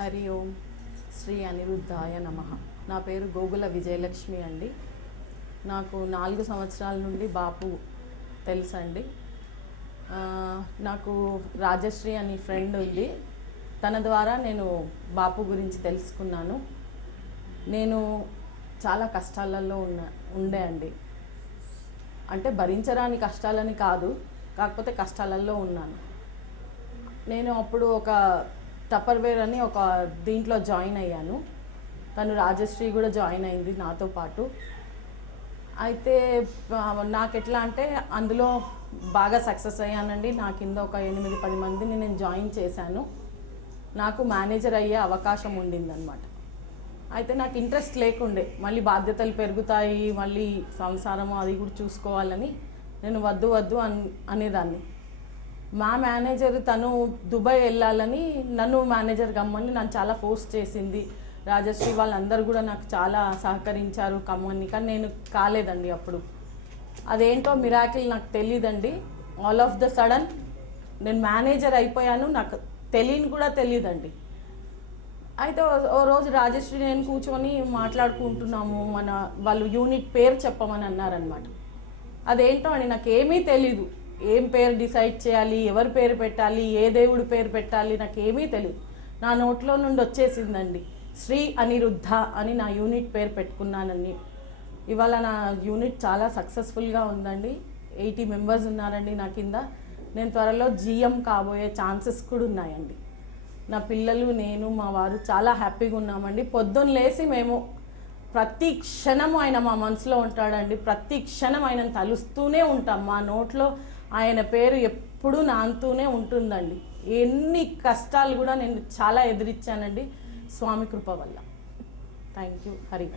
హరి ఓం శ్రీ అనిరుద్ధాయ నమ. నా పేరు గోగుల విజయలక్ష్మి అండి. నాకు నాలుగు సంవత్సరాల నుండి బాపు తెలుసండి. నాకు రాజశ్రీ అని ఫ్రెండ్ ఉంది. తన ద్వారా నేను బాపు గురించి తెలుసుకున్నాను. నేను చాలా కష్టాలలో ఉన్న ఉండే అండి. అంటే భరించరాని కష్టాలని కాదు కాకపోతే కష్టాలలో ఉన్నాను. నేను అప్పుడు ఒక టపర్వేర్ అని ఒక దీంట్లో జాయిన్ అయ్యాను. తను రాజశ్రీ కూడా జాయిన్ అయింది నాతో పాటు. అయితే నాకు ఎట్లా అంటే అందులో బాగా సక్సెస్ అయ్యానండి. నా కింద ఒక ఎనిమిది పది మందిని నేను జాయిన్ చేశాను. నాకు మేనేజర్ అయ్యే అవకాశం ఉండిందనమాట అయితే నాకు ఇంట్రెస్ట్ లేకుండే. మళ్ళీ బాధ్యతలు పెరుగుతాయి. మళ్ళీ సంసారం అది కూడా చూసుకోవాలని నేను వద్దు వద్దు అన్ అనేదాన్ని. మా మేనేజర్ తను దుబాయ్ వెళ్ళాలని నన్ను మేనేజర్ కమ్మని నన్ను చాలా ఫోర్స్ చేసింది. రాజశ్రీ వాళ్ళందరూ కూడా నాకు చాలా సహకరించారు కమ్మని కానీ నేను కాలేదండి అప్పుడు. అదేంటో మిరాకిల్ నాకు తెలియదండి ఆల్ ఆఫ్ ద సడన్ నేను మేనేజర్ అయిపోయాను నాకు తెలియని కూడా తెలియదండి అయితే ఓ- రోజు రాజశ్రీ నేను కూర్చొని మాట్లాడుకుంటున్నాము మన వాళ్ళు యూనిట్ పేరు చెప్పమని అన్నారనమాట అదేంటో అని నాకు ఏమీ తెలీదు. ఏం పేరు డిసైడ్ చేయాలి ఎవరి పేరు పెట్టాలి ఏ దేవుడి పేరు పెట్టాలి నాకు ఏమీ తెలియదు నా నోట్లో నుండి వచ్చేసిందండి. శ్రీ అనిరుద్ధ అని నా యూనిట్ పేరు పెట్టుకున్నానండి. ఇవాళ నా యూనిట్ చాలా సక్సెస్ఫుల్గా ఉందండి. ఎయిటీ మెంబర్స్ ఉన్నారండి నా కింద. నేను త్వరలో జిఎం కాబోయే ఛాన్సెస్ కూడా ఉన్నాయండి. నా పిల్లలు నేను మా వారు చాలా హ్యాపీగా ఉన్నామండి. పొద్దున్న లేసి మేము ప్రతి క్షణం ఆయన మా మనసులో ఉంటాడండి. ప్రతి క్షణం ఆయనను తలుస్తూనే ఉంటాం. మా నోట్లో ఆయన పేరు ఎప్పుడూ నాంతూనే ఉంటుందండి. ఎన్ని కష్టాలు కూడా నేను చాలా ఎదిరించానండి. స్వామి కృప వల్ల. Thank you Hari